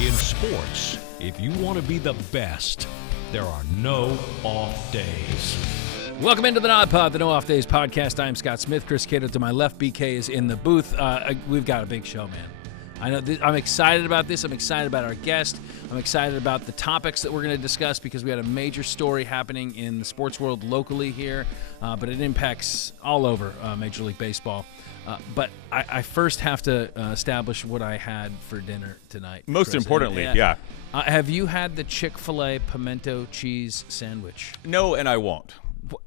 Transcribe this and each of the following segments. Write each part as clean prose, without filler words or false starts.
In sports, if you want to be the best, there are no off days. Welcome into the Nod Pod, the No Off Days podcast. I'm Scott Smith. Chris Cato to my left. BK is in the booth. We've got a big show, man. I know. I'm excited about this. I'm excited about our guest. I'm excited about the topics that we're going to discuss because we had a major story happening in the sports world locally here, but it impacts all over Major League Baseball. But I first have to establish what I had for dinner tonight. Most Chris. importantly, yeah. Have you had the Chick-fil-A pimento cheese sandwich? No, and I won't.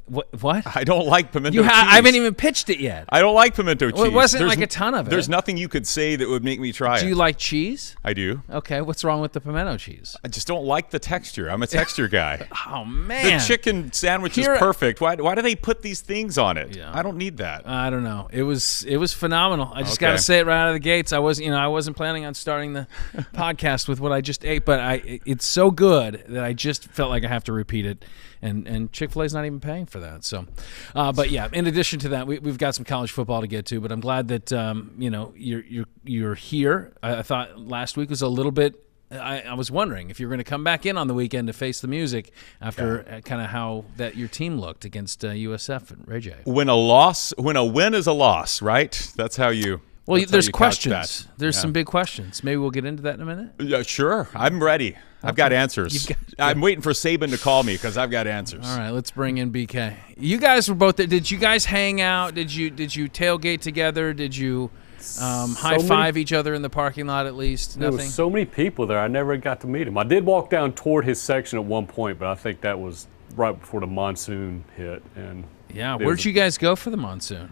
What? I don't like pimento cheese. I haven't even pitched it yet. I don't like pimento cheese. Well, it wasn't like a ton of it. There's nothing you could say that would make me try it. Do you like cheese? I do. Okay, what's wrong with the pimento cheese? I just don't like the texture. I'm a texture guy. Oh, man. The chicken sandwich is perfect. Why do they put these things on it? Yeah. I don't need that. I don't know. It was phenomenal. I just got to say it right out of the gates. I wasn't planning on starting the podcast with what I just ate, but it's so good that I just felt like I have to repeat it. And Chick-fil-A's not even paying for that. So, but yeah. In addition to that, we've got some college football to get to. But I'm glad that you're here. I thought last week was a little bit. I was wondering if you're going to come back in on the weekend to face the music after kind of how that your team looked against USF and Ray J. When a win is a loss, right? That's how you. Well, there's questions. There's some big questions. Maybe we'll get into that in a minute. Yeah, sure. I'm ready. I've got answers. I'm waiting for Saban to call me because I've got answers. All right, let's bring in BK. You guys were both there. Did you guys hang out? Did you tailgate together? Did you high five each other in the parking lot at least? There was so many people there. I never got to meet him. I did walk down toward his section at one point, but I think that was right before the monsoon hit. And yeah, where'd you guys go for the monsoon?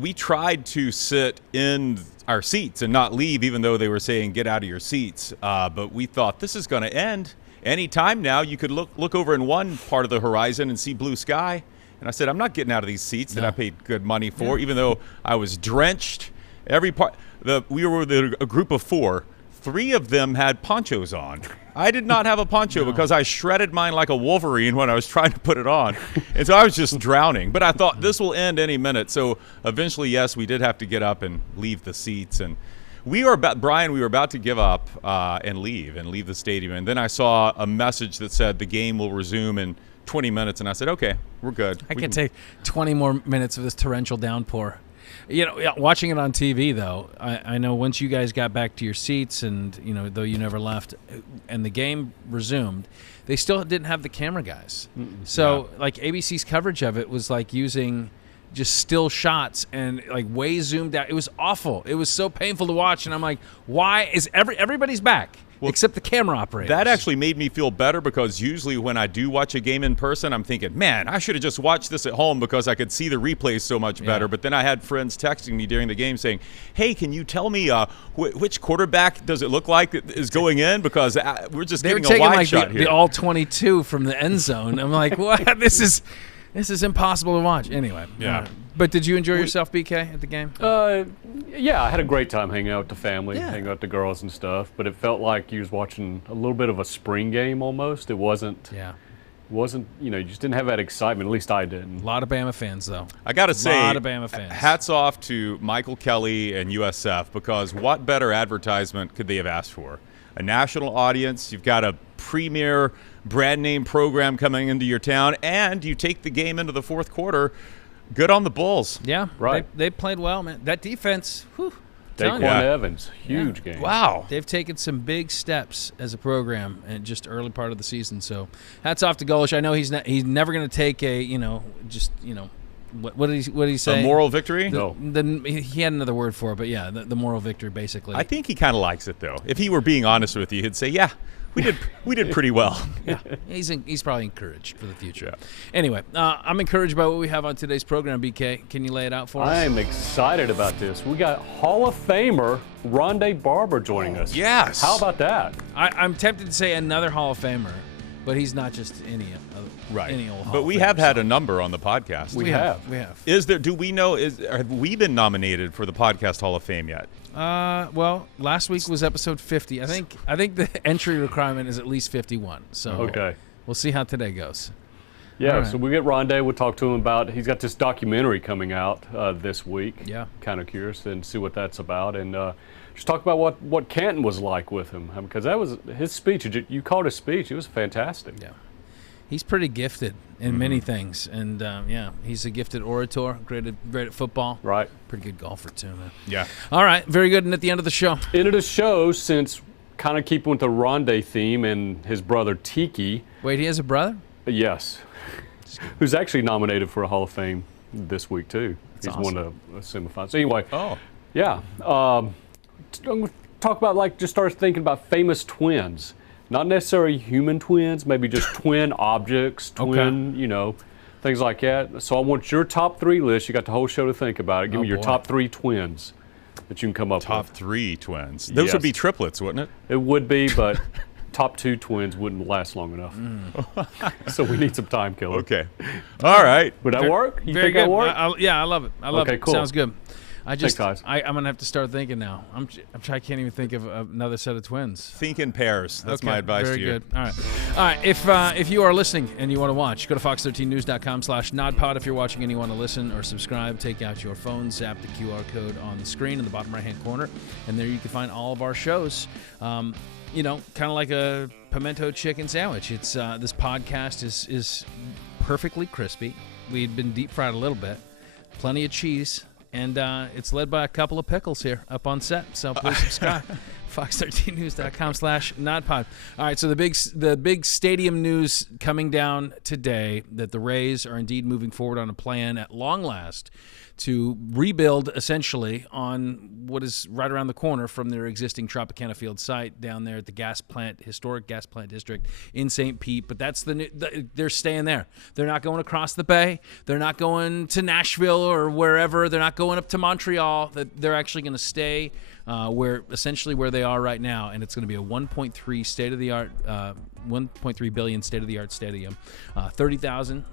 We tried to sit in our seats and not leave, even though they were saying get out of your seats. But we thought this is going to end any time now. You could look over in one part of the horizon and see blue sky. And I said, I'm not getting out of these seats that I paid good money for, even though I was drenched. We were with a group of 4. 3 of them had ponchos on. I did not have a poncho because I shredded mine like a Wolverine when I was trying to put it on. And so I was just drowning. But I thought this will end any minute. So eventually, yes, we did have to get up and leave the seats. And we were about to give up and leave the stadium. And then I saw a message that said the game will resume in 20 minutes. And I said, okay, we're good. I can take 20 more minutes of this torrential downpour. Watching it on TV, though, I know once you guys got back to your seats and, though you never left and the game resumed, they still didn't have the camera guys. So, ABC's coverage of it was, using just still shots and, way zoomed out. It was awful. It was so painful to watch. And I'm like, why is everybody's back? Except the camera operators. That actually made me feel better because usually when I do watch a game in person, I'm thinking, man, I should have just watched this at home because I could see the replays so much better. But then I had friends texting me during the game saying, hey, can you tell me which quarterback does it look like is going in? Because we're just getting a wide shot here. The all 22 from the end zone. I'm like, what? This is impossible to watch. Anyway. Yeah. But did you enjoy yourself, BK, at the game? Yeah, I had a great time hanging out with the family, hanging out with the girls and stuff. But it felt like you was watching a little bit of a spring game almost. It wasn't. Yeah. It wasn't. You just didn't have that excitement. At least I didn't. A lot of Bama fans, though. I got to say, a lot of Bama fans. Hats off to Michael Kelly and USF because what better advertisement could they have asked for? A national audience. You've got a premier brand name program coming into your town, and you take the game into the fourth quarter. Good on the Bulls. Yeah, right. They played well, man. That defense, Daquan Evans, huge game. Wow. They've taken some big steps as a program in just early part of the season. So hats off to Golish. I know he's never going to take what did he say? A moral victory? No. He had another word for it, but yeah, the moral victory basically. I think he kind of likes it though. If he were being honest with you, he'd say, yeah. We did pretty well. Yeah, he's probably encouraged for the future. Yeah. Anyway, I'm encouraged by what we have on today's program. BK, can you lay it out for us? I am excited about this. We got Hall of Famer Ronde Barber joining us. Yes. How about that? I'm tempted to say another Hall of Famer, but he's not just any old Hall But of we Famer, have had a number on the podcast. We have. Is there? Do we know? Have we been nominated for the Podcast Hall of Fame yet? Well, last week was episode 50. I think the entry requirement is at least 51. So okay, we'll see how today goes. Yeah, right. So we get Ronde. We'll talk to him about. He's got this documentary coming out this week. Yeah, kind of curious and see what that's about. And Just talk about what Canton was like with him, because that was his speech. You called his speech. It was fantastic. Yeah. He's pretty gifted in many things, and he's a gifted orator, great at football. Right. Pretty good golfer too, man. Yeah. All right, very good. And at the end of the show. End of the show, since kind of keeping with the Ronde theme and his brother Tiki. Wait, he has a brother? Yes. Who's actually nominated for a Hall of Fame this week too. That's He's awesome. won a semifinal. So anyway. Oh. Yeah. I'm gonna talk about just start thinking about famous twins. Not necessarily human twins, maybe just twin objects, twin, things like that. So I want your top 3 list. You got the whole show to think about it. Give me your top 3 twins that you can come up with. Top 3 twins. Those would be triplets, wouldn't it? It would be, but top 2 twins wouldn't last long enough. So we need some time killer. Okay. All right. Would that work? You Very think good. that work? I love it. I love it. Cool. Sounds good. Thanks, guys. I'm gonna have to start thinking now. I can't even think of another set of twins. Think in pairs. That's my advice very to you. Good. All right. If you are listening and you want to watch, go to fox13news.com/nodpod. If you're watching and you want to listen or subscribe, take out your phone, zap the QR code on the screen in the bottom right-hand corner, and there you can find all of our shows. Kind of like a pimento chicken sandwich. It's this podcast is perfectly crispy. We'd been deep fried a little bit, plenty of cheese. And it's led by a couple of pickles here up on set. So please subscribe. fox13news.com/nodpod. All right, so the big stadium news coming down today that the Rays are indeed moving forward on a plan at long last to rebuild essentially on what is right around the corner from their existing Tropicana Field site down there at the historic gas plant district in St. Pete. But that's they're staying there. They're not going across the bay. They're not going to Nashville or wherever. They're not going up to Montreal. They're actually going to stay where they are right now, and it's going to be a 1.3 billion state-of-the-art stadium, 30,000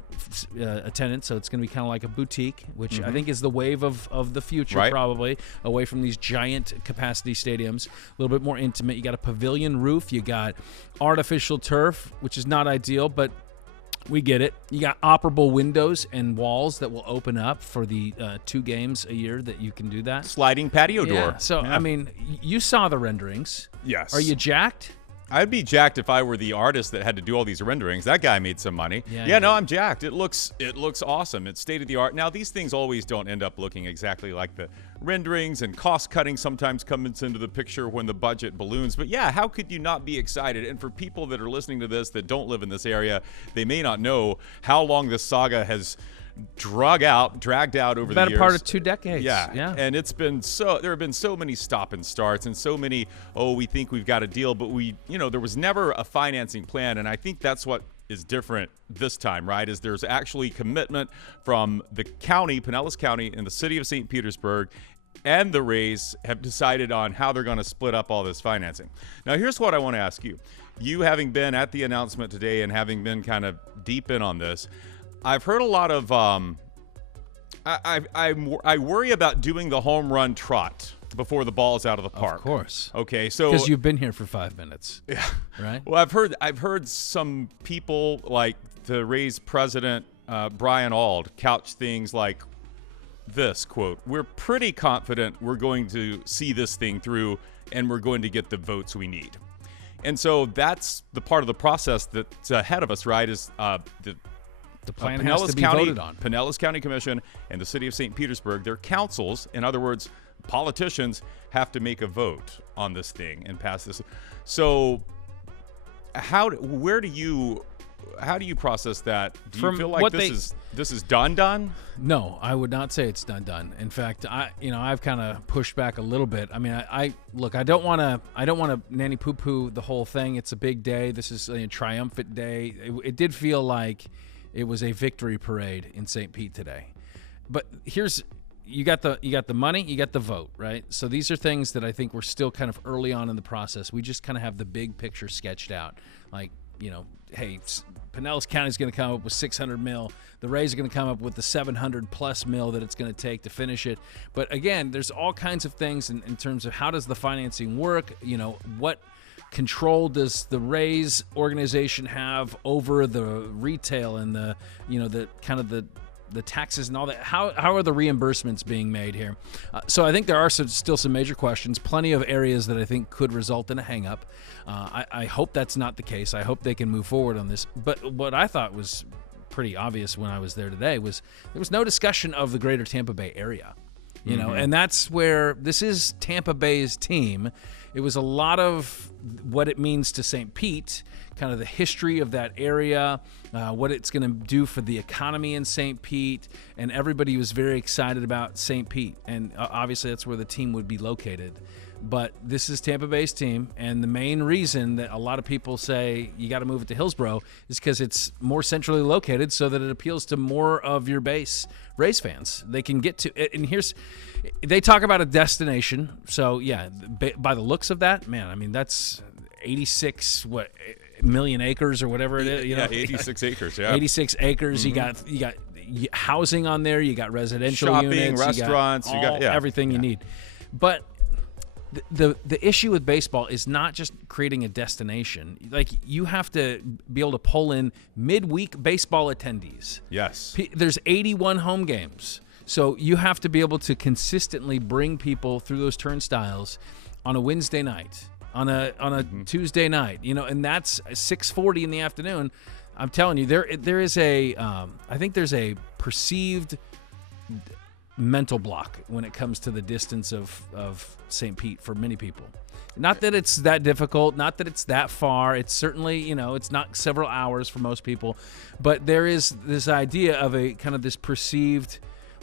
attendance, so it's going to be kind of like a boutique, which I think is the wave of the future, right. Probably, away from these giant capacity stadiums, a little bit more intimate. You got a pavilion roof, you got artificial turf, which is not ideal, but we get it. You got operable windows and walls that will open up for the 2 games a year that you can do that. Sliding patio door. So, I mean, you saw the renderings. Yes. Are you jacked? I'd be jacked if I were the artist that had to do all these renderings. That guy made some money. I'm jacked. It looks awesome. It's state of the art. Now, these things always don't end up looking exactly like the renderings, and cost cutting sometimes comes into the picture when the budget balloons. But yeah, how could you not be excited? And for people that are listening to this that don't live in this area, they may not know how long this saga has dragged out over the years. Better part of 2 decades. Yeah. And it's been there have been so many stop and starts and so many, we think we've got a deal, but there was never a financing plan. And I think that's what is different this time, right? Is there's actually commitment from the county, Pinellas County, and the city of St. Petersburg, and the Rays have decided on how they're going to split up all this financing. Now, here's what I want to ask you. You having been at the announcement today and having been kind of deep in on this, I've heard a lot of I worry about doing the home run trot before the ball's out of the park. Of course. Okay, so because you've been here for 5 minutes. Yeah. Right. Well, I've heard some people like the Rays president Brian Auld couch things like this, quote, "We're pretty confident we're going to see this thing through and we're going to get the votes we need." And so that's the part of the process that's ahead of us, right? Is the plan has to be voted on. Pinellas County Commission and the city of St. Petersburg, their councils, in other words, politicians, have to make a vote on this thing and pass this. So how do you process that? Do you feel like this is done? No, I would not say it's done. In fact, I've kind of pushed back a little bit. I mean, I don't want to nanny poo-poo the whole thing. It's a big day. This is a triumphant day. It did feel like it was a victory parade in St. Pete today. But you got the money, you got the vote, right? So these are things that I think we're still kind of early on in the process. We just kind of have the big picture sketched out. Like, hey, Pinellas County is going to come up with $600 million. The Rays are going to come up with the $700+ million that it's going to take to finish it. But again, there's all kinds of things in terms of how does the financing work? What control does the Rays organization have over the retail and the kind of the the taxes and all that. How are the reimbursements being made here? So I think there are still some major questions, plenty of areas that I think could result in a hang-up. I hope that's not the case. I hope they can move forward on this. But what I thought was pretty obvious when I was there today was there was no discussion of the greater Tampa Bay area. You know, and that's where this is Tampa Bay's team. It was a lot of what it means to St. Pete, kind of the history of that area, what it's going to do for the economy in St. Pete, and everybody was very excited about St. Pete, and obviously that's where the team would be located. But this is Tampa Bay's team, and the main reason that a lot of people say you got to move it to Hillsborough is because it's more centrally located so that it appeals to more of your base Rays fans. They can get to it, and they talk about a destination. So, yeah, by the looks of that, man, I mean, that's 86 million acres or whatever it is. You know? 86 acres, yeah. 86 acres. You got housing on there. You got residential shopping, units. restaurants. You got everything you need. But the issue with baseball is not just creating a destination. Like, you have to be able to pull in midweek baseball attendees. Yes. There's 81 home games. So you have to be able to consistently bring people through those turnstiles on a Wednesday night, on a Tuesday night, you know, and that's 6:40 in the afternoon. I'm telling you, there is I think there's a perceived mental block when it comes to the distance of St. Pete for many people. Not that it's that difficult, not that it's that far. It's certainly, you know, it's not several hours for most people, but there is this idea of a kind of this perceived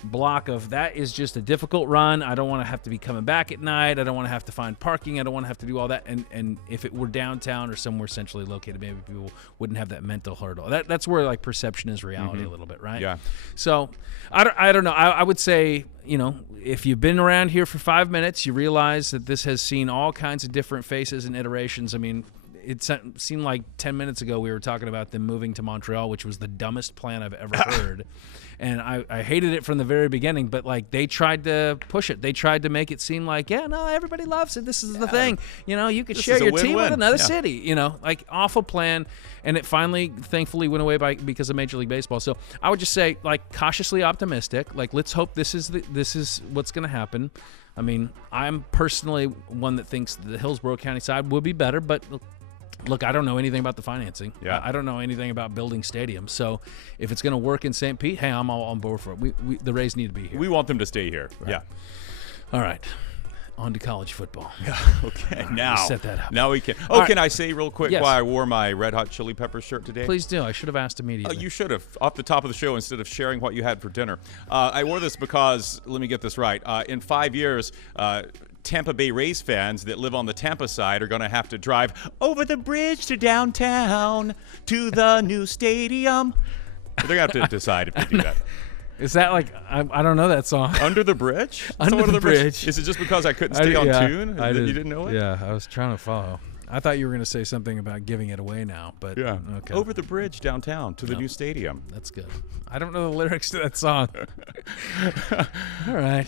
block of that is just a difficult run. I don't want to have to be coming back at night. I don't want to have to find parking. I don't want to have to do all that. And if it were downtown or somewhere centrally located, maybe people wouldn't have that mental hurdle. That's where like perception is reality a little bit, right? Yeah. So I don't know. I would say, you know, if you've been around here for 5 minutes, you realize that this has seen all kinds of different faces and iterations. I mean, it seemed like 10 minutes ago we were talking about them moving to Montreal, which was the dumbest plan I've ever heard. And I hated it from the very beginning, but like they tried to push it. They tried to make it seem like, yeah, no, everybody loves it. This is the thing. You know, you could share your team with another city, you know, like awful plan. And it finally, thankfully, went away because of Major League Baseball. So I would just say, like, cautiously optimistic. Like, let's hope this is what's going to happen. I mean, I'm personally one that thinks the Hillsborough County side would be better, but look, I don't know anything about the financing. Yeah. I don't know anything about building stadiums. So if it's going to work in St. Pete, hey, I'm all on board for it. The Rays need to be here. We want them to stay here. Right. Yeah. All right. On to college football. Yeah. Okay. Now set that up. Now we can. All right. Can I say real quick Yes. why I wore my Red Hot Chili Peppers shirt today? Please do. I should have asked immediately. You should have, off the top of the show, instead of sharing what you had for dinner. I wore this because, let me get this right, in 5 years, Tampa Bay Rays fans that live on the Tampa side are going to have to drive over the bridge to downtown to the new stadium. So they're going to have to decide if they do that. Is that like, I don't know that song. Under the Bridge? Under the Bridge. Is it just because I couldn't stay on tune that you didn't know it? Yeah, I was trying to follow. I thought you were going to say something about giving it away now, but yeah. Okay. Over the bridge downtown to the new stadium. That's good. I don't know the lyrics to that song. All right.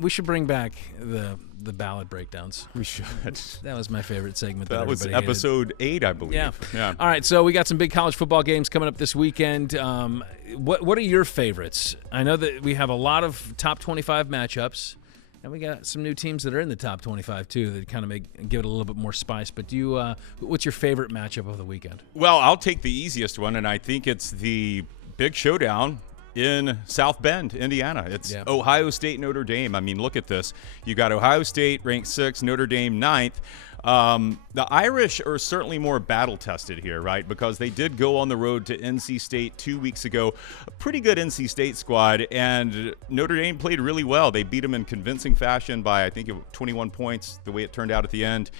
We should bring back the ballad breakdowns. We should. That was my favorite segment. That was everybody episode 8, I believe. Yeah. All right, so we got some big college football games coming up this weekend. What are your favorites? I know that we have a lot of top 25 matchups. And we got some new teams that are in the top 25 too that kind of give it a little bit more spice. But do you, what's your favorite matchup of the weekend? Well, I'll take the easiest one, and I think it's the big showdown in South Bend, Indiana. It's Ohio State, Notre Dame. I mean, look at this. You got Ohio State ranked 6th, Notre Dame 9th. The Irish are certainly more battle-tested here, right? Because they did go on the road to NC State 2 weeks ago. A pretty good NC State squad, and Notre Dame played really well. They beat them in convincing fashion by, I think, 21 points, the way it turned out at the end.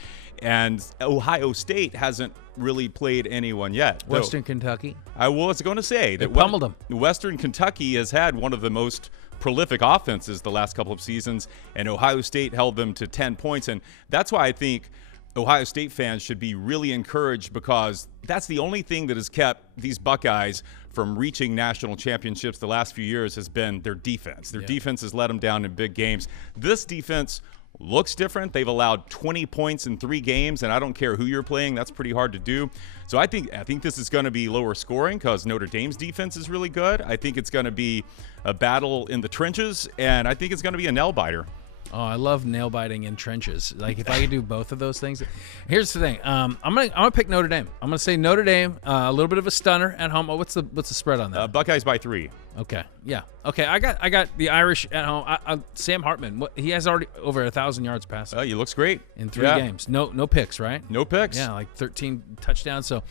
And Ohio State hasn't really played anyone yet. Western Kentucky? I was going to say that pummeled them. Western Kentucky has had one of the most prolific offenses the last couple of seasons, and Ohio State held them to 10 points. And that's why I think Ohio State fans should be really encouraged, because that's the only thing that has kept these Buckeyes from reaching national championships the last few years has been their defense. Their defense has let them down in big games. This defense looks different. They've allowed 20 points in 3 games, and I don't care who you're playing. That's pretty hard to do. So I think this is going to be lower scoring because Notre Dame's defense is really good. I think it's going to be a battle in the trenches, and I think it's going to be a nail-biter. Oh, I love nail biting in trenches. Like if I could do both of those things. Here's the thing. I'm gonna pick Notre Dame. I'm gonna say Notre Dame. A little bit of a stunner at home. Oh, what's the spread on that? Buckeyes by 3. Okay. Yeah. Okay. I got the Irish at home. Sam Hartman. He has already over 1,000 yards passing. He looks great in 3 games. No picks, right? No picks. Yeah, like 13 touchdowns. So,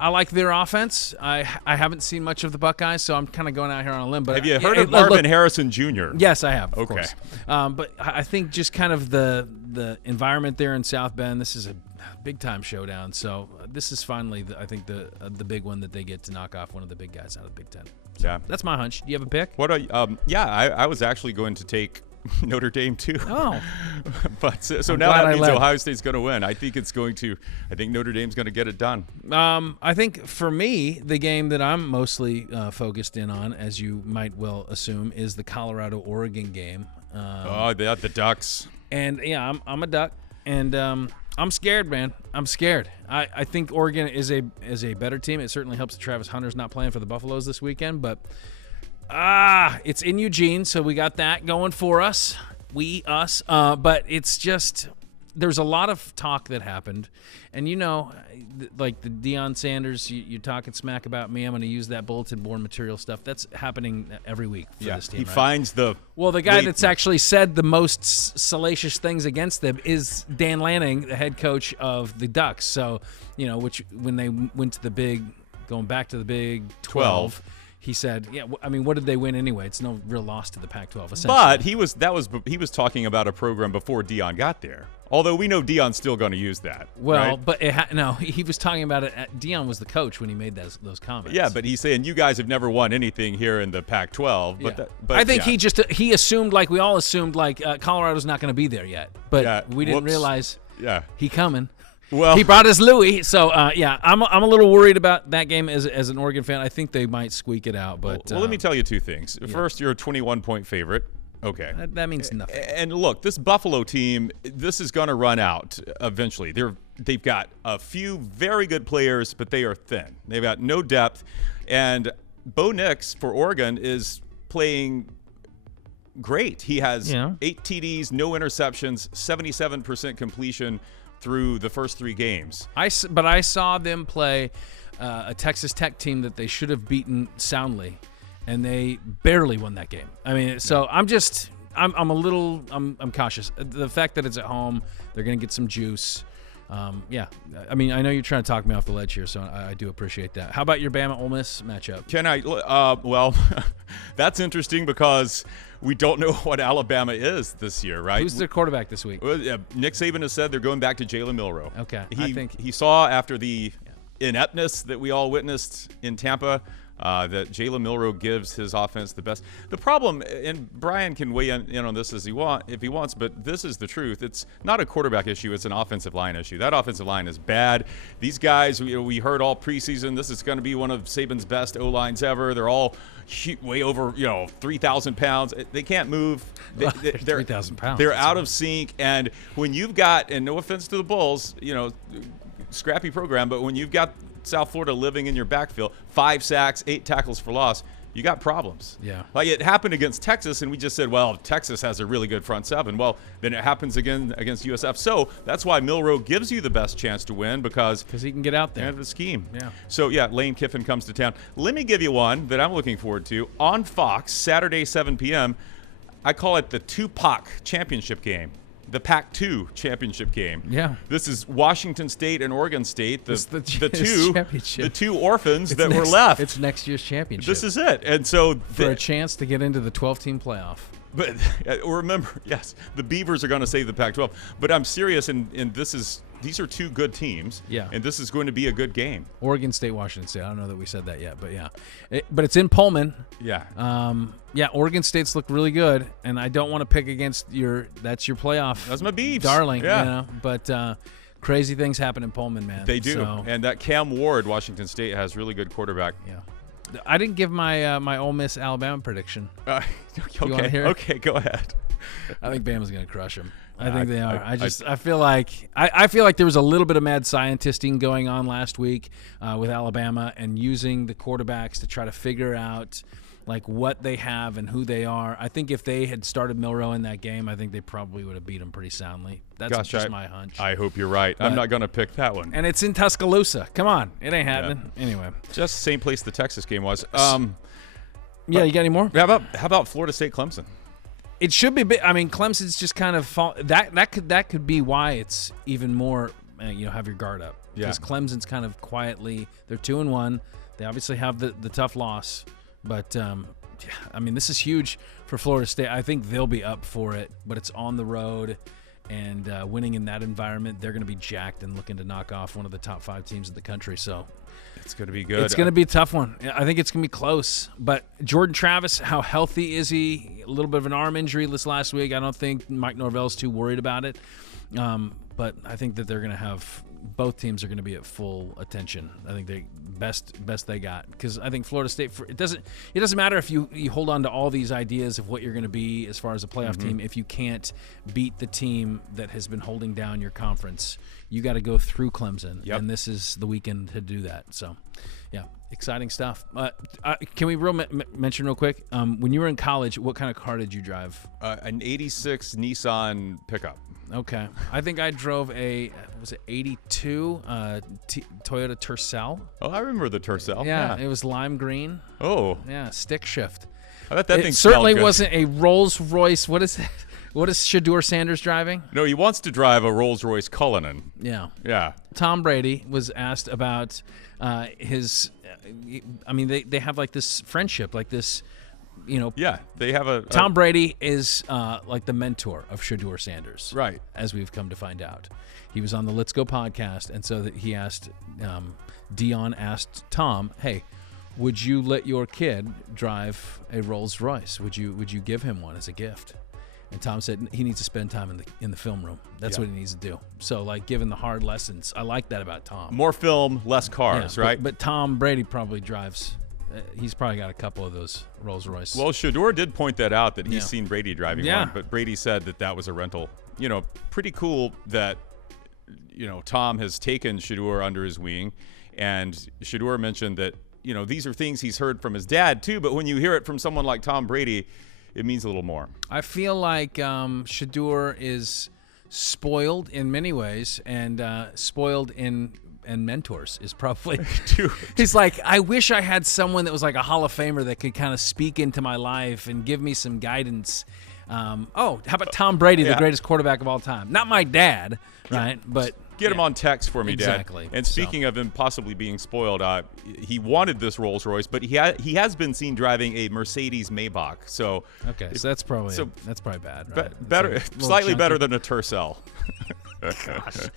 I like their offense. I haven't seen much of the Buckeyes, so I'm kind of going out here on a limb. But have you heard of Marvin Harrison Jr.? Yes, I have. Of okay. course. But I think just kind of the environment there in South Bend. This is a big time showdown. So this is finally, I think the big one that they get to knock off one of the big guys out of the Big Ten. So yeah, that's my hunch. Do you have a pick? I was actually going to take Notre Dame too. Oh, but so now that means Ohio State's going to win. I think Notre Dame's going to get it done. I think for me, the game that I'm mostly focused in on, as you might well assume, is the Colorado-Oregon game. The Ducks. And yeah, I'm a Duck, and I'm scared, man. I'm scared. I think Oregon is a better team. It certainly helps that Travis Hunter's not playing for the Buffaloes this weekend, but. It's in Eugene, so we got that going for us. But it's just there's a lot of talk that happened, and like the Deion Sanders, you're talking smack about me. I'm going to use that bulletin board material stuff. That's happening every week for this team. He finds the guy that's actually said the most salacious things against them is Dan Lanning, the head coach of the Ducks. So which when they went to going back to the Big 12. He said, "Yeah, I mean, what did they win anyway? It's no real loss to the Pac-12." But he was talking about a program before Deion got there. Although we know Deion's still going to use that. Well, right? but he was talking about it. Deion was the coach when he made those comments. Yeah, but he's saying you guys have never won anything here in the Pac-12. But I think he assumed, like we all assumed, like Colorado's not going to be there yet. But we didn't realize. Yeah, he coming. Well, he brought us Louis, so I'm a little worried about that game as an Oregon fan. I think they might squeak it out, but let me tell you 2 things. First, you're a 21-point favorite. Okay, that means nothing. And look, this Buffalo team, this is going to run out eventually. They've got a few very good players, but they are thin. They've got no depth, and Bo Nix for Oregon is playing great. He has 8 TDs, no interceptions, 77% completion through the first 3 games. But I saw them play a Texas Tech team that they should have beaten soundly, and they barely won that game. I mean, so I'm cautious. The fact that it's at home, they're going to get some juice. I mean, I know you're trying to talk me off the ledge here, so I do appreciate that. How about your Bama-Ole Miss matchup? Can I? Well, that's interesting because we don't know what Alabama is this year, right? Who's their quarterback this week? Nick Saban has said they're going back to Jalen Milroe. Okay. He saw after the ineptness that we all witnessed in Tampa that Jalen Milroe gives his offense the best. The problem, and Brian can weigh in on this if he wants, but this is the truth. It's not a quarterback issue. It's an offensive line issue. That offensive line is bad. These guys, we heard all preseason, this is going to be one of Saban's best O-lines ever. They're all way over 3,000 pounds. They can't move. They're 3,000 pounds. They're out of sync. And when you've got, and no offense to the Bulls, scrappy program, but when you've got South Florida living in your backfield, 5 sacks, 8 tackles for loss, you got problems. Yeah. Like it happened against Texas, and we just said, well, Texas has a really good front 7. Well, then it happens again against USF. So that's why Milroe gives you the best chance to win because he can get out there. The scheme. Yeah. So, Lane Kiffin comes to town. Let me give you one that I'm looking forward to. On Fox, Saturday, 7 p.m., I call it the Tupac championship game. The Pac-2 championship game. Yeah. This is Washington State and Oregon State, the two orphans that were left. It's next year's championship. This is it. And so for a chance to get into the 12-team playoff. But remember, yes, the Beavers are going to save the Pac-12. But I'm serious, and these are 2 good teams. Yeah. And this is going to be a good game. Oregon State, Washington State. I don't know that we said that yet, but yeah. But it's in Pullman. Yeah. Oregon State's look really good, and I don't want to pick against that's your playoff. That's my Beavs. Darling. Yeah. But crazy things happen in Pullman, man. They do. So. And that Cam Ward, Washington State, has really good quarterback. Yeah. I didn't give my my Ole Miss Alabama prediction. Okay, go ahead. I think Bama's going to crush them. I think they are. I feel like there was a little bit of mad scientisting going on last week with Alabama and using the quarterbacks to try to figure out like what they have and who they are. I think if they had started Milroe in that game, I think they probably would have beat them pretty soundly. That's just my hunch. I hope you're right. I'm not going to pick that one. And it's in Tuscaloosa. Come on. It ain't happening. Yeah. Anyway. Just the same place the Texas game was. Yeah, you got any more? How about Florida State Clemson? It should be. I mean, Clemson's just kind of that could be why it's even more. Have your guard up because Clemson's kind of quietly. They're 2-1. They obviously have the tough loss, but I mean, this is huge for Florida State. I think they'll be up for it, but it's on the road, and winning in that environment, they're going to be jacked and looking to knock off one of the top 5 teams in the country. So. It's going to be good. It's going to be a tough one. I think it's going to be close. But Jordan Travis, how healthy is he? A little bit of an arm injury this last week. I don't think Mike Norvell's too worried about it. But I think that they're going to have both teams are going to be at full attention. I think they best they got because I think Florida State. It doesn't matter if you hold on to all these ideas of what you're going to be as far as a playoff team if you can't beat the team that has been holding down your conference. You got to go through Clemson, and this is the weekend to do that. So, yeah, exciting stuff. Can we mention real quick? When you were in college, what kind of car did you drive? An '86 Nissan pickup. Okay, I think I drove a '82 Toyota Tercel. Oh, I remember the Tercel. Yeah, it was lime green. Oh, yeah, stick shift. I bet that thing certainly good. Wasn't a Rolls Royce. What is it? What is Shedeur Sanders driving? No, he wants to drive a Rolls-Royce Cullinan. Yeah. Yeah. Tom Brady was asked about his I mean, they have like this friendship, like this, Yeah, they have a Tom Brady is like the mentor of Shedeur Sanders. Right. As we've come to find out. He was on the Let's Go podcast, and so that he asked, Dion asked Tom, hey, would you let your kid drive a Rolls Royce? Would you give him one as a gift? And Tom said he needs to spend time in the film room. That's what he needs to do. So, like, given the hard lessons, I like that about Tom. More film, less cars, right? But Tom Brady probably drives. He's probably got a couple of those Rolls Royce. Well, Shedeur did point that out that he's seen Brady driving one, but Brady said that was a rental. Pretty cool that Tom has taken Shedeur under his wing, and Shedeur mentioned that these are things he's heard from his dad too. But when you hear it from someone like Tom Brady, it means a little more. I feel like Shedeur is spoiled in many ways, and spoiled in mentors is probably. He's like, I wish I had someone that was like a Hall of Famer that could kind of speak into my life and give me some guidance. How about Tom Brady, the greatest quarterback of all time? Not my dad, right? But get him on text for me, exactly. Dad. And speaking of him possibly being spoiled, he wanted this Rolls Royce, but he has been seen driving a Mercedes Maybach. So so that's probably bad, right? Better, slightly better than a Tercel. Gosh.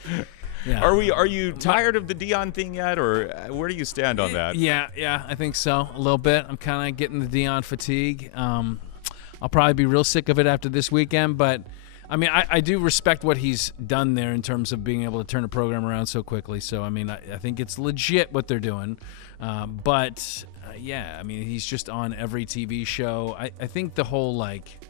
Yeah. Are you tired of the Dion thing yet, or where do you stand on that? Yeah, I think so. A little bit. I'm kind of getting the Dion fatigue. I'll probably be real sick of it after this weekend, but I mean, I do respect what he's done there in terms of being able to turn a program around so quickly. So, I mean, I think it's legit what they're doing. But I mean, he's just on every TV show. I think the whole, like,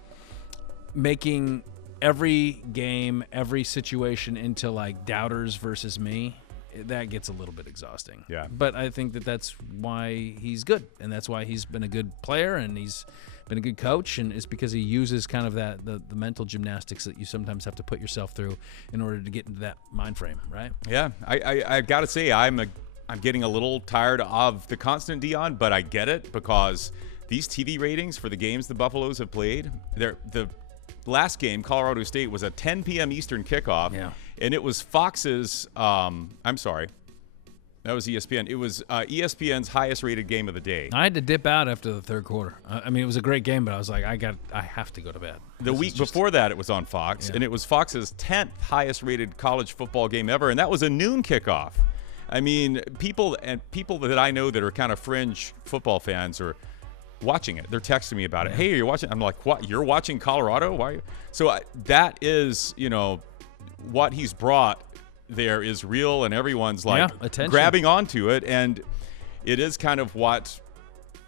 making every game, every situation into, like, doubters versus me, that gets a little bit exhausting. Yeah. But I think that's why he's good, and that's why he's been a good player, and he's been a good coach, and it's because he uses kind of that the mental gymnastics that you sometimes have to put yourself through in order to get into that mind frame, right? Yeah, I got to say I'm getting a little tired of the constant Dion, but I get it because these TV ratings for the games the Buffaloes have played, the last game, Colorado State, was a 10 p.m. Eastern kickoff, and it was Fox's. That was ESPN. It was ESPN's highest-rated game of the day. I had to dip out after the third quarter. I mean, it was a great game, but I was like, I have to go to bed. The week before that, it was on Fox, and it was Fox's 10th highest-rated college football game ever, and that was a noon kickoff. I mean, people that I know that are kind of fringe football fans are watching it. They're texting me about it. Hey, you're watching? I'm like, what? You're watching Colorado? Why? So that is, what he's brought there is real, and everyone's like attention. grabbing onto it, and it is kind of what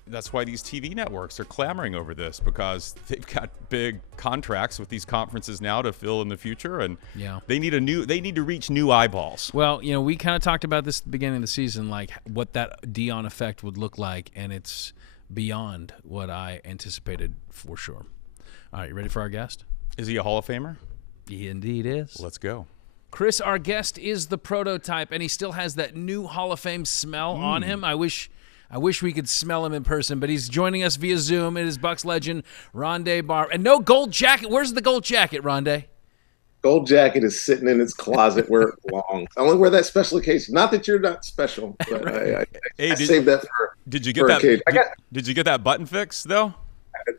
that's why these TV networks are clamoring over this, because they've got big contracts with these conferences now to fill in the future, and they need to reach new eyeballs. Well, we kind of talked about this at the beginning of the season, like what that Dion effect would look like, and it's beyond what I anticipated for sure. All right, you ready for our guest? Is he a Hall of Famer? He indeed is. Let's go. Chris, our guest, is the prototype, and he still has that new Hall of Fame smell on him. I wish we could smell him in person, but he's joining us via Zoom. It is Bucs legend Ronde Barber. And no gold jacket. Where's the gold jacket, Ronde? Gold jacket is sitting in his closet where it belongs. I only wear that special occasion. Not that you're not special, but I saved that for. Did you get that? Did you get that button fixed though?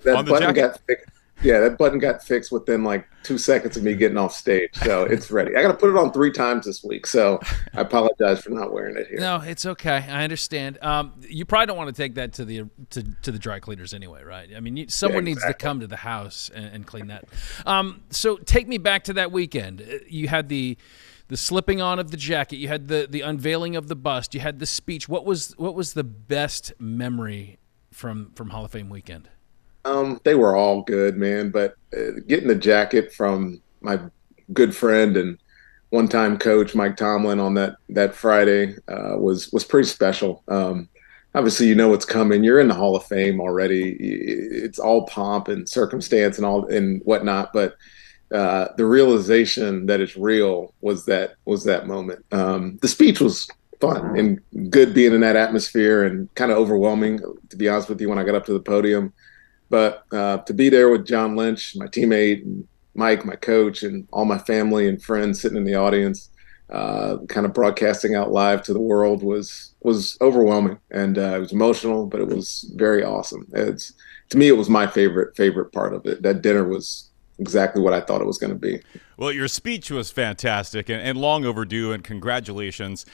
That button got fixed. Yeah, that button got fixed within like 2 seconds of me getting off stage, so it's ready. I got to put it on 3 times this week, so I apologize for not wearing it here. No, it's okay. I understand. You probably don't want to take that to the dry cleaners anyway, right? I mean, someone needs to come to the house and clean that. So take me back to that weekend. You had the slipping on of the jacket. You had the unveiling of the bust. You had the speech. What was the best memory from Hall of Fame weekend? They were all good, man. But getting the jacket from my good friend and one-time coach Mike Tomlin on that Friday was pretty special. Obviously, you know what's coming. You're in the Hall of Fame already. It's all pomp and circumstance and all and whatnot. But the realization that it's real was that moment. The speech was fun and good, being in that atmosphere, and kind of overwhelming, to be honest with you, when I got up to the podium. But to be there with John Lynch, my teammate, and Mike, my coach, and all my family and friends sitting in the audience, kind of broadcasting out live to the world was overwhelming, and it was emotional, but it was very awesome. To me, it was my favorite part of it. That dinner was exactly what I thought it was going to be. Well, your speech was fantastic and long overdue, and congratulations.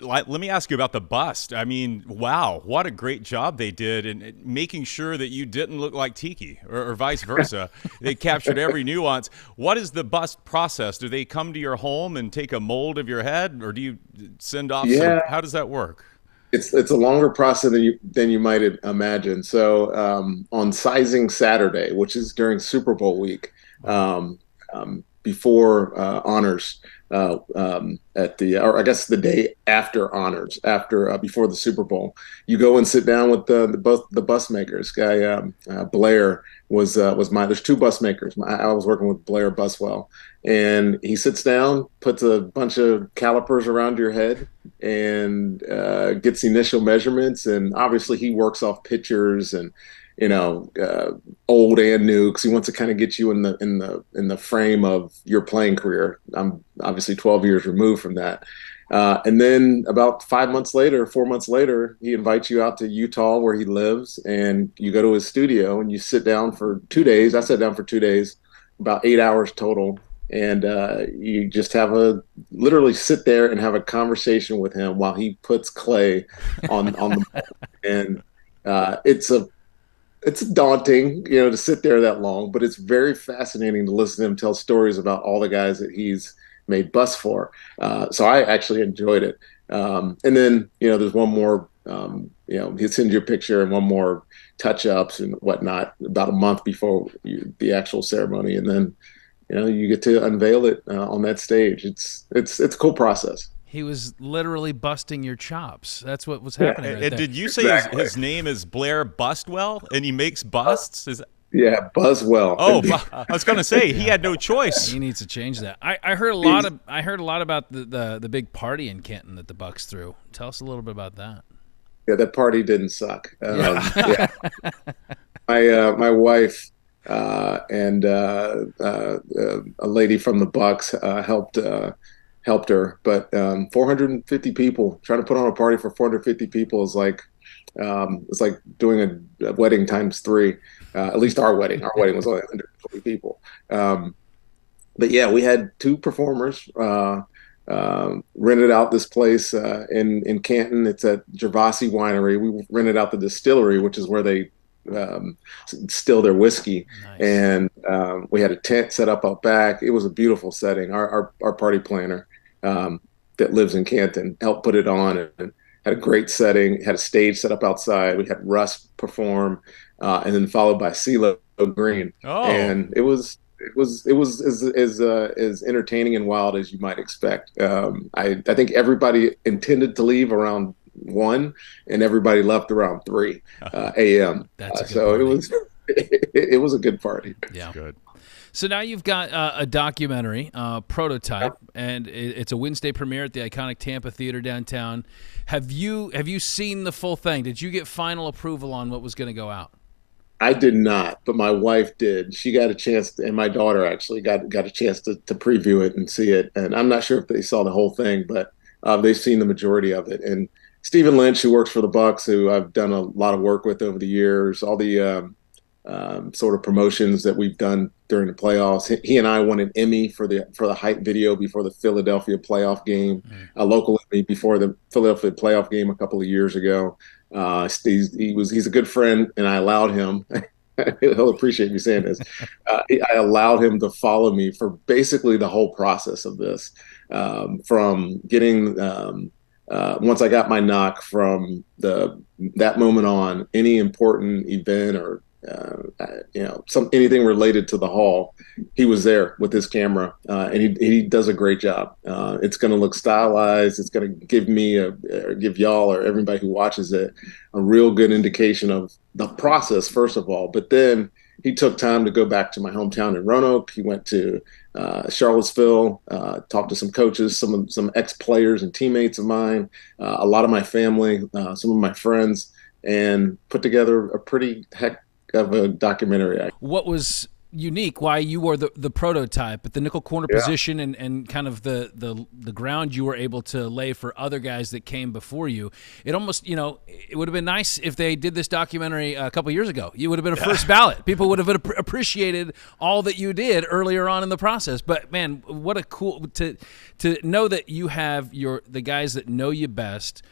Let me ask you about the bust. I mean, wow, what a great job they did in making sure that you didn't look like Tiki or vice versa. They captured every nuance. What is the bust process? Do they come to your home and take a mold of your head, or do you send off? How does that work? It's a longer process than you might imagine. So on Sizing Saturday, which is during Super Bowl week, before honors, or I guess the day after honors, before the Super Bowl, you go and sit down with the bus makers. Guy Blair was mine. There's 2 bus makers. I was working with Blair Buswell, and he sits down, puts a bunch of calipers around your head, and gets initial measurements. And obviously, he works off pictures and old and new, because he wants to kind of get you in the frame of your playing career. I'm obviously 12 years removed from that. And then about 4 months later, he invites you out to Utah, where he lives, and you go to his studio and you sit down for 2 days. I sat down for 2 days, about 8 hours total. And you just literally sit there and have a conversation with him while he puts clay on the and it's daunting, to sit there that long, but it's very fascinating to listen to him tell stories about all the guys that he's made busts for. So I actually enjoyed it. And then, there's one more, he sends you a picture and one more touch-ups and whatnot about a month before the actual ceremony. And then, you get to unveil it on that stage. It's a cool process. He was literally busting your chops. That's what was happening right there. Did you say his name is Blair Bustwell, and he makes busts? Yeah, Buswell. Oh, I was going to say he had no choice. He needs to change that. I heard a lot about the big party in Canton that the Bucs threw. Tell us a little bit about that. Yeah, that party didn't suck. Yeah. My wife and a lady from the Bucs helped her, but 450 people, trying to put on a party for 450 people is like it's like doing a wedding times 3. At least our wedding was only 120 people. But yeah, we had 2 performers, rented out this place in Canton. It's at Gervasi Winery. We rented out the distillery, which is where they still their whiskey. Nice. And we had a tent set up out back. It was a beautiful setting. Our party planner that lives in Canton helped put it on, and had a great setting, had a stage set up outside. We had Russ perform, and then followed by CeeLo Green. Oh. And it was as entertaining and wild as you might expect. I think everybody intended to leave around 1, and everybody left around 3 a.m. That's a good so party. it was a good party. Yeah. Good. So now you've got a documentary, Prototype, and it's a Wednesday premiere at the iconic Tampa Theater downtown. Have you seen the full thing? Did you get final approval on what was going to go out? I did not, but my wife did. She got a chance, and my daughter actually got a chance to preview it and see it. And I'm not sure if they saw the whole thing, but they've seen the majority of it. And Stephen Lynch, who works for the Bucs, who I've done a lot of work with over the years, all the sort of promotions that we've done during the playoffs. He and I won an Emmy for the hype video before the Philadelphia playoff game, a local Emmy before the Philadelphia playoff game a couple of years ago. He's a good friend, and I allowed him. He'll appreciate me saying this. I allowed him to follow me for basically the whole process of this, from getting. Once I got my knock, from that moment on, any important event or anything related to the hall, he was there with his camera, and he does a great job. It's going to look stylized. It's going to give me give y'all or everybody who watches it a real good indication of the process, first of all. But then he took time to go back to my hometown in Roanoke. He went to Charlottesville, talked to some coaches, some ex-players and teammates of mine, a lot of my family, some of my friends, and put together a pretty heck of a documentary. What was unique, why you were the prototype at the nickel corner position, and kind of the ground you were able to lay for other guys that came before you. It almost, it would have been nice if they did this documentary a couple years ago. You would have been a first ballot. People would have appreciated all that you did earlier on in the process. But man, what a cool to know that you have the guys that know you best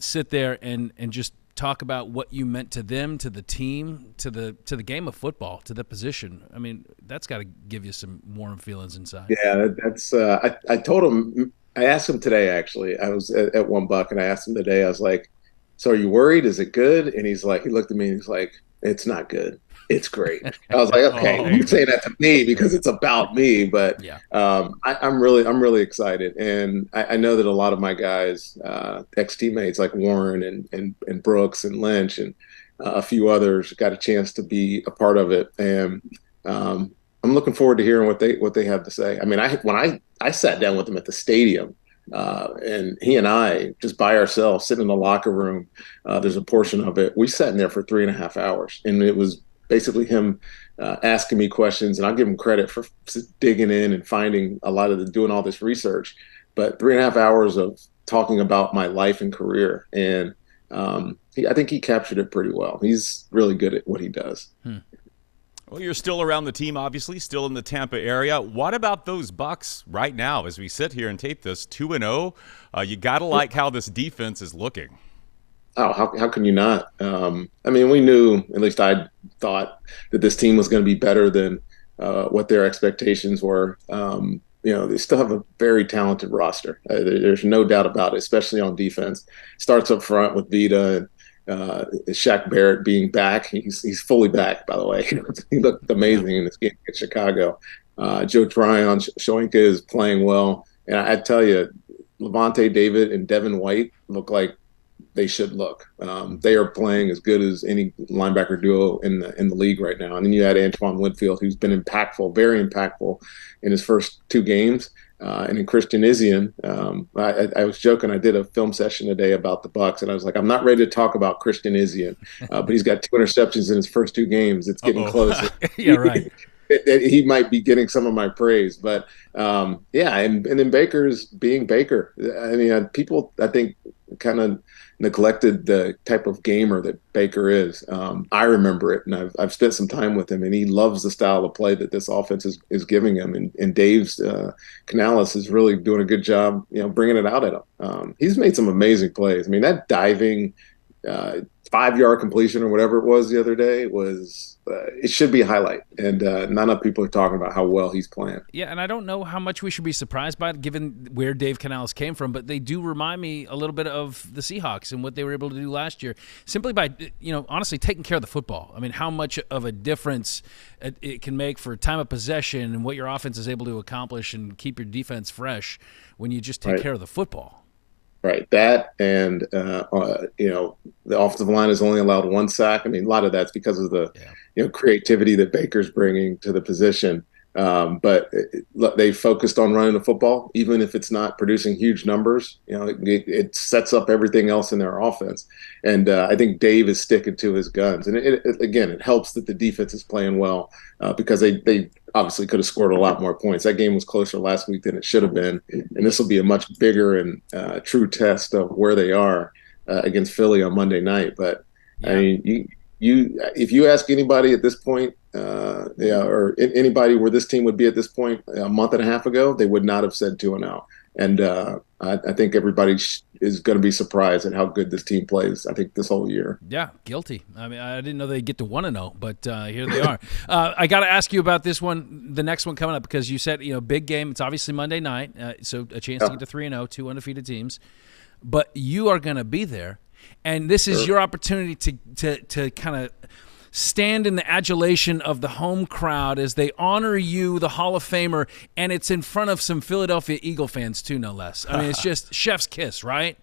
sit there and just talk about what you meant to them, to the team, to the game of football, to the position. I mean, that's got to give you some warm feelings inside. Yeah, that's. I told him. I asked him today. Actually, I was at $1, and I asked him today. I was like, "So are you worried? Is it good?" And he's like, he looked at me and he's like, "It's not good. It's great." I was like, "Okay, you say that to me because it's about me." But yeah. I'm really excited, and I know that a lot of my guys, ex-teammates like Warren and Brooks and Lynch and a few others, got a chance to be a part of it, and I'm looking forward to hearing what they have to say. I mean, when I sat down with them at the stadium, and he and I just by ourselves sitting in the locker room, there's a portion of it. We sat in there for 3.5 hours, and it was basically him asking me questions, and I'll give him credit for digging in and finding doing all this research. But 3.5 hours of talking about my life and career, and I think he captured it pretty well. He's really good at what he does. Well, you're still around the team, obviously, still in the Tampa area. What about those Bucs right now as we sit here and tape this 2-0? You got to like how this defense is looking. Oh, how can you not? I mean, we knew, at least I thought, that this team was going to be better than what their expectations were. They still have a very talented roster. There's no doubt about it, especially on defense. Starts up front with Vita and Shaq Barrett being back. He's fully back, by the way. He looked amazing in this game in Chicago. Joe Tryon, Shoyinka is playing well. And I tell you, Levante David and Devin White look like they should look. They are playing as good as any linebacker duo in the league right now. And then you had Antoine Winfield, who's been impactful, very impactful in his first 2 games. And then Christian Izien, I was joking. I did a film session today about the Bucs, and I was like, I'm not ready to talk about Christian Izien, but he's got 2 interceptions in his first 2 games. It's getting close. Yeah, right. He might be getting some of my praise, but and then Baker's being Baker. I mean, people, I think, kind of neglected the type of gamer that Baker is. I remember it, and I've spent some time with him, and he loves the style of play that this offense is giving him. And Dave's Canales is really doing a good job, bringing it out at him. He's made some amazing plays. I mean, that diving 5-yard completion or whatever it was the other day was it should be a highlight, and not enough people are talking about how well he's playing. Yeah, and I don't know how much we should be surprised by it given where Dave Canales came from, but they do remind me a little bit of the Seahawks and what they were able to do last year, simply by, honestly taking care of the football. I mean, how much of a difference it can make for time of possession and what your offense is able to accomplish and keep your defense fresh when you just take care of the football. Right, that and the offensive line has only allowed 1 sack. I mean, a lot of that's because of the creativity that Baker's bringing to the position. But they focused on running the football, even if it's not producing huge numbers. It sets up everything else in their offense. And I think Dave is sticking to his guns. And it helps that the defense is playing well because they obviously could have scored a lot more points. That game was closer last week than it should have been. And this will be a much bigger and true test of where they are against Philly on Monday night. But I mean, if you ask anybody at this point, or anybody where this team would be at this point a month and a half ago, they would not have said 2-0. And I think everybody is going to be surprised at how good this team plays, I think, this whole year. Yeah, guilty. I mean, I didn't know they'd get to 1-0, but here they are. I got to ask you about this one, the next one coming up, because you said, big game. It's obviously Monday night, so a chance to get to 3-0, 2 undefeated teams. But you are going to be there, and this is your opportunity to kind of stand in the adulation of the home crowd as they honor you, the Hall of Famer, and it's in front of some Philadelphia Eagle fans too, no less. I mean, it's just chef's kiss, right?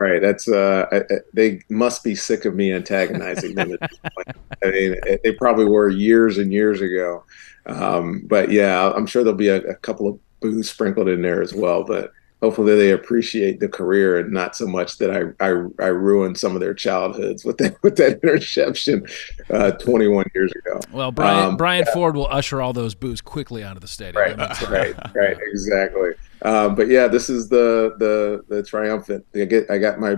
Right. That's they must be sick of me antagonizing them at this point. I mean, they probably were years and years ago. But yeah, I'm sure there'll be a couple of boos sprinkled in there as well. But hopefully they appreciate the career and not so much that I ruined some of their childhoods with that interception 21 years ago. Well, Brian Ford will usher all those boos quickly out of the stadium. Right, exactly. But yeah, this is the triumphant. I got my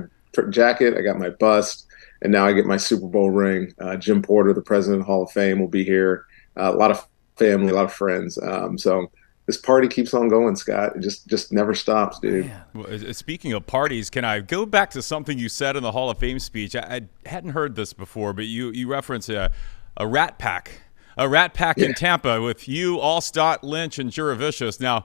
jacket, I got my bust, and now I get my Super Bowl ring. Jim Porter, the president of the Hall of Fame, will be here. A lot of family, a lot of friends. So this party keeps on going, Scott. It just never stops, dude. Well, speaking of parties, can I go back to something you said in the Hall of Fame speech? I hadn't heard this before, but you reference a rat pack. A rat pack in Tampa with you, Allstott, Lynch, and Juravicius. Now,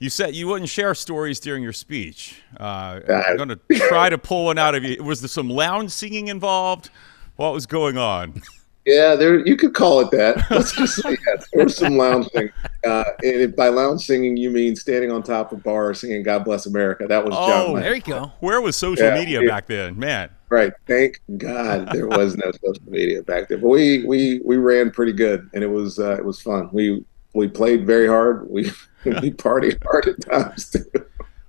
you said you wouldn't share stories during your speech. I'm going to try to pull one out of you. Was there some lounge singing involved? What was going on? Yeah, you could call it that. Let's just say yes. There was some lounge singing. And by lounge singing, you mean standing on top of bars singing "God Bless America." That was John Lennon. There you go. Where was social media back then, man? Right. Thank God there was no social media back then. But we ran pretty good, and it was fun. We played very hard. We partied hard at times too.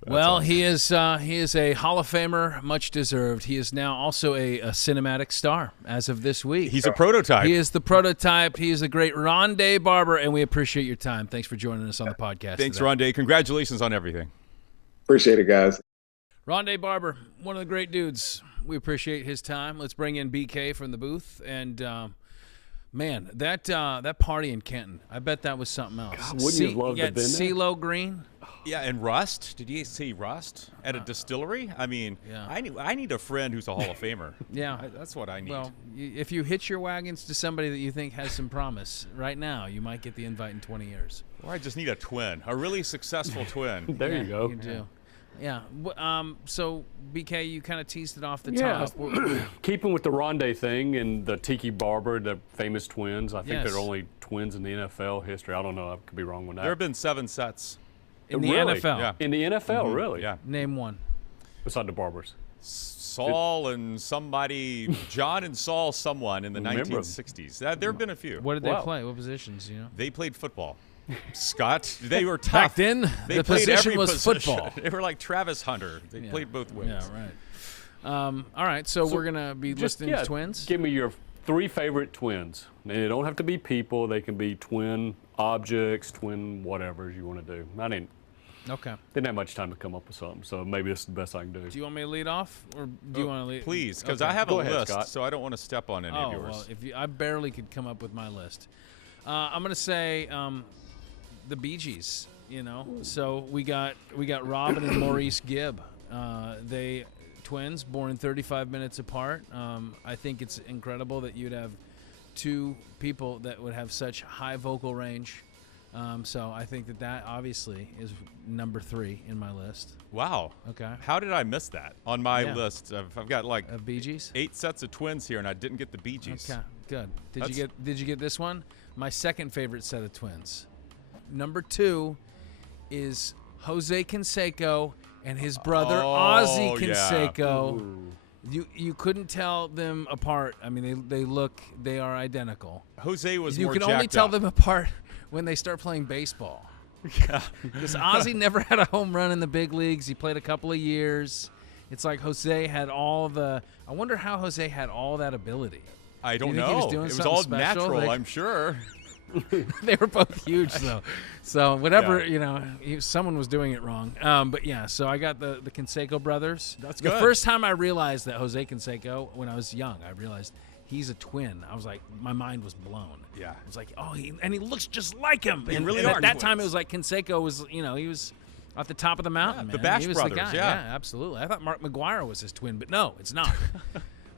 Well, awesome. He is a Hall of Famer, much deserved. He is now also a cinematic star as of this week. He's a prototype. He is the prototype. He is a great Ronde Barber, and we appreciate your time. Thanks for joining us on the podcast. Thanks, today. Ronde. Congratulations on everything. Appreciate it, guys. Ronde Barber, one of the great dudes. We appreciate his time. Let's bring in BK from the booth. And, man, that party in Kenton, I bet that was something else. God, wouldn't you have loved to have been there? CeeLo Green. Yeah, and Rust. Did you see Rust at a distillery? I mean, I need a friend who's a Hall of Famer. That's what I need. Well, if you hitch your wagons to somebody that you think has some promise right now, you might get the invite in 20 years. Or I just need a twin, a really successful twin. There you go. You do. Yeah. So, BK, you kind of teased it off the top. Keeping with the Ronde thing and the Tiki Barber, the famous twins. I think they're only twins in the NFL history. I don't know. I could be wrong with that. There have been 7 sets. In the NFL? Yeah. In the NFL, really? Yeah. Name one. Beside the Barbers. Saul and somebody, John and Saul someone in the 1960s. There have been a few. What did they play? What positions, you know? They played football. Scott, they were tough. Back then, the position was football. They were like Travis Hunter. They played both ways. Yeah, right. All right, so we're going to be listing twins. Give me your 3 favorite twins. And they don't have to be people. They can be twin objects, twin whatever you want to do. Didn't have much time to come up with something, so maybe this is the best I can do. Do you want me to lead off, or do you want to lead? Please, because I have a list, so I don't want to step on any of yours. Well, I barely could come up with my list. I'm going to say the Bee Gees. You know, so we got Robin and Maurice Gibb. They twins born 35 minutes apart. I think it's incredible that you'd have two people that would have such high vocal range. So I think that obviously is number 3 in my list. Wow. Okay. How did I miss that on my list? I've got like of Bee Gees? 8 sets of twins here, and I didn't get the Bee Gees. Okay, good. Did you get this one? My second favorite set of twins. Number 2 is Jose Canseco and his brother Ozzie Canseco. Yeah. You couldn't tell them apart. I mean, they are identical. Jose was you more can jacked only tell up. them apart when they start playing baseball. Yeah. Because Ozzie never had a home run in the big leagues. He played a couple of years. It's like Jose had all the. I wonder how Jose had all that ability. I don't Do you think know. he was doing It was something all special? natural, I'm sure. They were both huge, though. So whatever, someone was doing it wrong. But yeah, so I got the Canseco brothers. That's the good. first time I realized that Jose Canseco, when I was young, I realized he's a twin. I was like, my mind was blown. Yeah. I was like, he looks just like him. They and, really and are at that twins. time, it was like Canseco was, he was at the top of the mountain, Yeah, man. the Bash he was Brothers, the guy. yeah. Absolutely. I thought Mark McGuire was his twin, but no, it's not.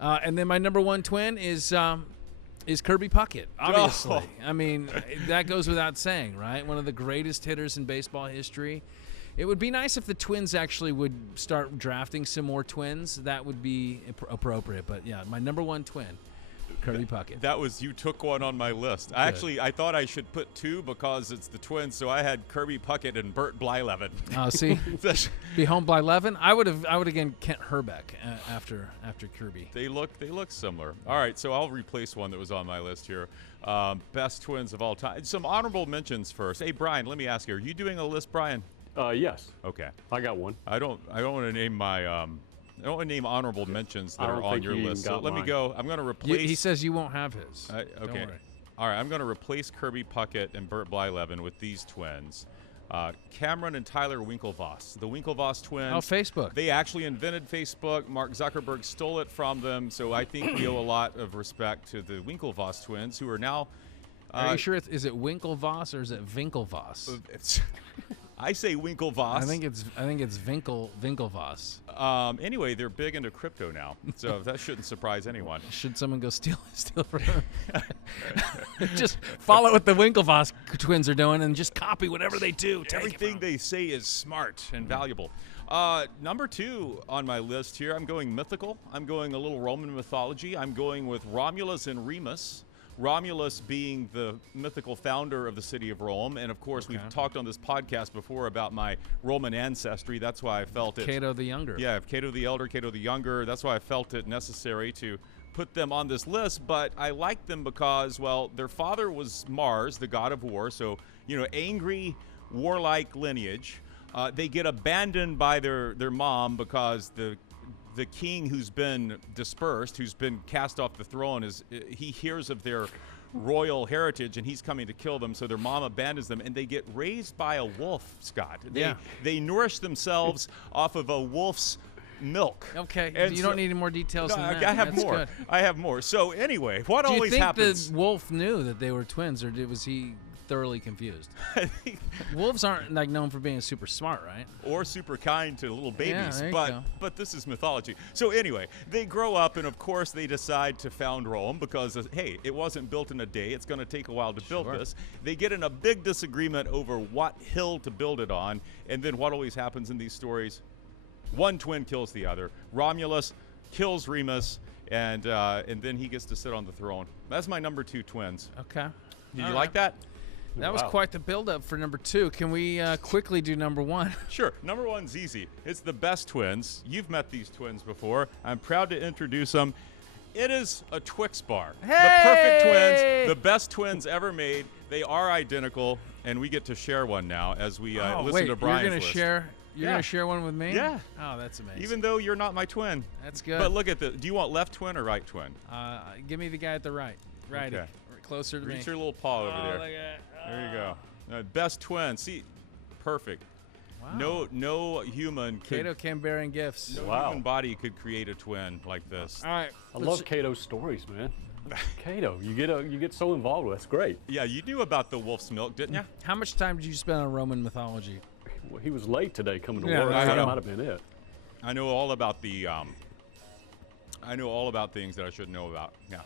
And then my number 1 twin is Kirby Puckett, obviously. Oh. I mean, that goes without saying, right? One of the greatest hitters in baseball history. It would be nice if the Twins actually would start drafting some more twins. That would be appropriate. But, yeah, my number 1 twin, Kirby Puckett. You took one on my list. I thought I should put 2 because it's the twins, so I had Kirby Puckett and Bert Blyleven. Oh, see, be home Blyleven. I would have again Kent Herbeck after Kirby. They look similar. All right, so I'll replace one that was on my list here. Best twins of all time. Some honorable mentions first. Hey, Brian, let me ask you: are you doing a list, Brian? Yes. Okay. I got one. I don't want to name my. I don't want to name honorable mentions that are on your list. So let me go. I'm going to replace. He says you won't have his. Okay. Don't worry. All right. I'm going to replace Kirby Puckett and Bert Blyleven with these twins. Cameron and Tyler Winklevoss, the Winklevoss twins. Oh, Facebook. They actually invented Facebook. Mark Zuckerberg stole it from them. So I think we owe a lot of respect to the Winklevoss twins, who are now. Are you sure is it Winklevoss or is it Winklevoss? I say Winklevoss. I think it's Winklevoss. Anyway, they're big into crypto now, so that shouldn't surprise anyone. Should someone go steal from them? Just follow what the Winklevoss twins are doing and just copy whatever they do. Everything they say is smart and valuable. Number 2 on my list here, I'm going mythical. I'm going a little Roman mythology. I'm going with Romulus and Remus. Romulus being the mythical founder of the city of Rome. And, of course, we've talked on this podcast before about my Roman ancestry. That's why I felt it. Cato the Younger. Yeah, Cato the Elder, Cato the Younger. That's why I felt it necessary to put them on this list. But I like them because, well, their father was Mars, the god of war. So, angry, warlike lineage. They get abandoned by their mom because the king who's been dispersed, who's been cast off the throne, he hears of their royal heritage and he's coming to kill them. So their mom abandons them and they get raised by a wolf, Scott. They nourish themselves off of a wolf's milk. Okay, and you don't need any more details than that. I have That's more. good. I have more. So anyway, what Do you always think happens? the wolf knew that they were twins, or was he thoroughly confused? Wolves aren't known for being super smart, right? Or super kind to little babies, there you but go. but this is mythology. So anyway, they grow up and of course they decide to found Rome because hey, it wasn't built in a day. It's going to take a while to build this. They get in a big disagreement over what hill to build it on, and then what always happens in these stories? One twin kills the other. Romulus kills Remus, and then he gets to sit on the throne. That's my number 2 twins. Okay. Did you like that? That was quite the build-up for number 2. Can we quickly do number 1? Sure. Number 1's easy. It's the best twins. You've met these twins before. I'm proud to introduce them. It is a Twix bar. Hey! The perfect twins, the best twins ever made. They are identical, and we get to share one now as we listen to Brian's list. You're going to share one with me? Yeah. Oh, that's amazing. Even though you're not my twin. That's good. But look at do you want left twin or right twin? Give me the guy at the right. Righty. Okay. Closer to me. Reach your little paw over there. Look at that. There you go. Best twin. See, perfect. Wow. No human Cato Canberran gifts. No human body could create a twin like this. All right. I love Cato's stories, man. Cato, you get so involved with. That's great. Yeah, you knew about the wolf's milk, didn't you? How much time did you spend on Roman mythology? Well, he was late today coming to Yeah, work, I so know. that might have been it. I know all about the. I know all about things that I shouldn't know about. Yeah.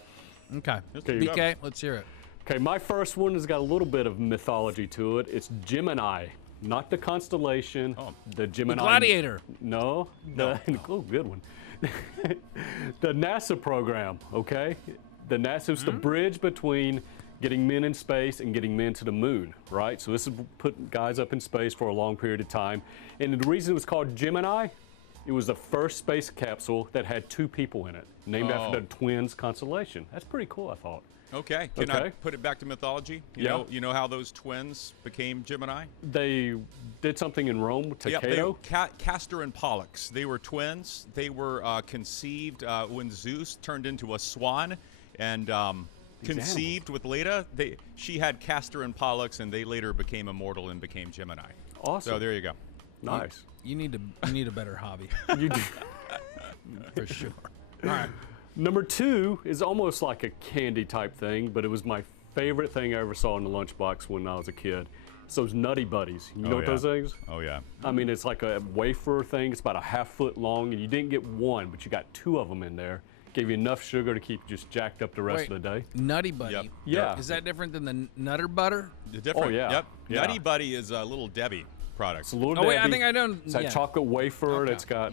Okay. Okay, BK, let's hear it. Okay, my first one has got a little bit of mythology to it. It's Gemini, not the constellation. Oh. The Gemini. The Gladiator. No. Oh, good one. The NASA program, okay? The NASA's the bridge between getting men in space and getting men to the moon, right? So this is putting guys up in space for a long period of time. And the reason it was called Gemini, it was the first space capsule that had 2 people in it, named after the twins constellation. That's pretty cool, I thought. Okay. Can I put it back to mythology? You know how those twins became Gemini? They did something in Rome to Cato. Castor and Pollux. They were twins. They were conceived when Zeus turned into a swan and conceived with Leda. She had Castor and Pollux, and they later became immortal and became Gemini. Awesome. So there you go. Nice. You need a better hobby. You do. For sure. All right. Number 2 is almost like a candy type thing, but it was my favorite thing I ever saw in the lunchbox when I was a kid. It's those Nutty Buddies. You know what those things? Oh, yeah. I mean, it's like a wafer thing. It's about a ½ foot long, and you didn't get one, but you got 2 of them in there. Gave you enough sugar to keep you just jacked up the rest of the day. Nutty Buddy. Yep. Yeah. Is that different than the Nutter Butter? Different. Oh, yeah. Yep. Yeah. Nutty Buddy is a Little Debbie product. It's a little Oh, wait, I Debbie. think I don't. It's that chocolate wafer that's got,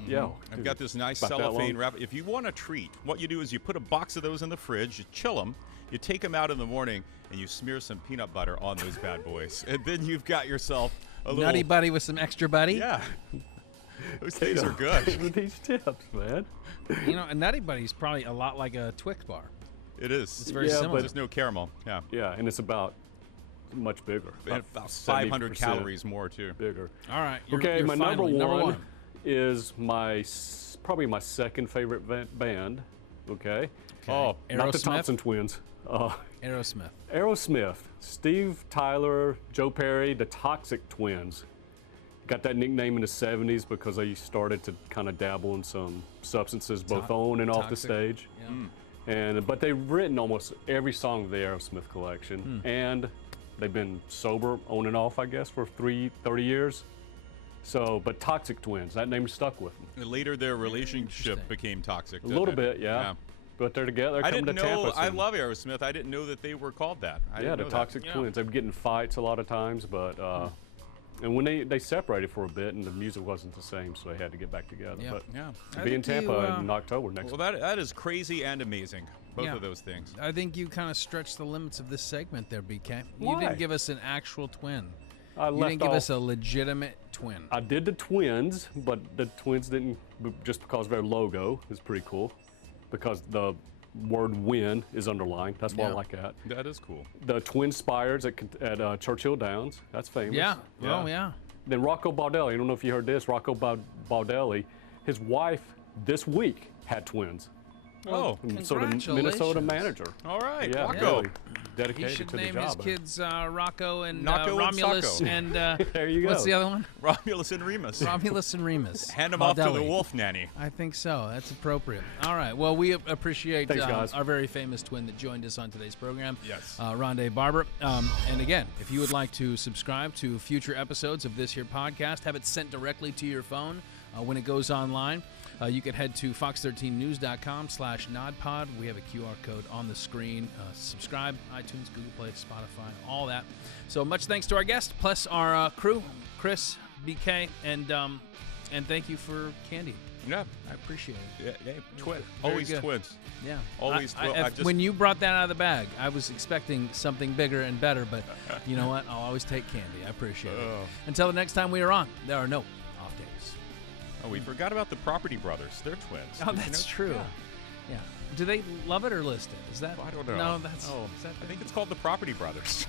I've got this nice about that cellophane long. wrap. If you want a treat, what you do is you put a box of those in the fridge, you chill them, you take them out in the morning, and you smear some peanut butter on those bad boys. And then you've got yourself a little... Nutty Buddy with some extra buddy? Yeah. Those things are good. With these tips, man. You know, a Nutty Buddy's probably a lot like a Twix bar. It is. It's very Yeah, similar. but- There's no caramel. Yeah. Yeah, and it's about much bigger. About 500 70% calories more, too. bigger. All right. Okay, my number finally, one is probably my second favorite band. Okay. Oh, Not the Aerosmith? Thompson Twins. Aerosmith. Aerosmith. Steve Tyler, Joe Perry, the Toxic Twins. Got that nickname in the 70s because they started to kind of dabble in some substances, both on and off the Toxic. stage. Yeah. But they've written almost every song of the Aerosmith collection, and they've been sober on and off, I guess, for 30 years. So, but Toxic Twins, that name stuck with them. And later, their relationship Interesting. became toxic. A little bit, yeah. But they're together. I Coming didn't to know. Tampa I soon. love Aerosmith. I didn't know that they were called that. I Yeah, didn't the know Toxic Yeah. Twins. They would get in fights a lot of times, but and when they separated for a bit, and the music wasn't the same, so they had to get back together. Yeah. But Yeah. I be in think Tampa you, in October next. Well, that is crazy and amazing. Both Yeah. of those things. I think you kind of stretched the limits of this segment there, BK. You Why? didn't give us an actual twin. I You left didn't give off- us a legitimate twin. I did the Twins, but the Twins didn't, just because their logo is pretty cool, because the word win is underlined. That's why I Yeah. like that. That is cool. The Twin Spires at Churchill Downs, that's famous. Yeah. Oh, yeah. Then Rocco Baldelli, I don't know if you heard this, Rocco Baldelli, his wife this week had twins. Oh, So the Minnesota manager. all right. Yeah, Rocco. really He dedicated should to the name job. his kids Rocco and Nocco and Romulus Socco. and There you go. what's the other one? Romulus and Remus. Romulus and Remus. Hand them off to the Baldelli. wolf nanny. I think so. That's appropriate. All right. Well, we appreciate Thanks, guys. our very famous twin that joined us on today's program. Yes. Ronde Barber. And again, if you would like to subscribe to future episodes of this here podcast, have it sent directly to your phone when it goes online. You can head to fox13news.com/nodpod. We have a QR code on the screen. Subscribe, iTunes, Google Play, Spotify, all that. So much thanks to our guest, plus our crew, Chris, BK, and thank you for candy. Yeah. I appreciate it. Yeah. Twin. Very Always good. twins. Yeah. Always when you brought that out of the bag, I was expecting something bigger and better, but you know what? I'll always take candy. I appreciate it. Until the next time we are on, there are no off days. Oh, we forgot about the Property Brothers. They're twins. Oh, Did you that's know? true. Yeah. Yeah. Do they love it or list it? Is that? I don't know. No, that's. Oh, is that I think it's called the Property Brothers.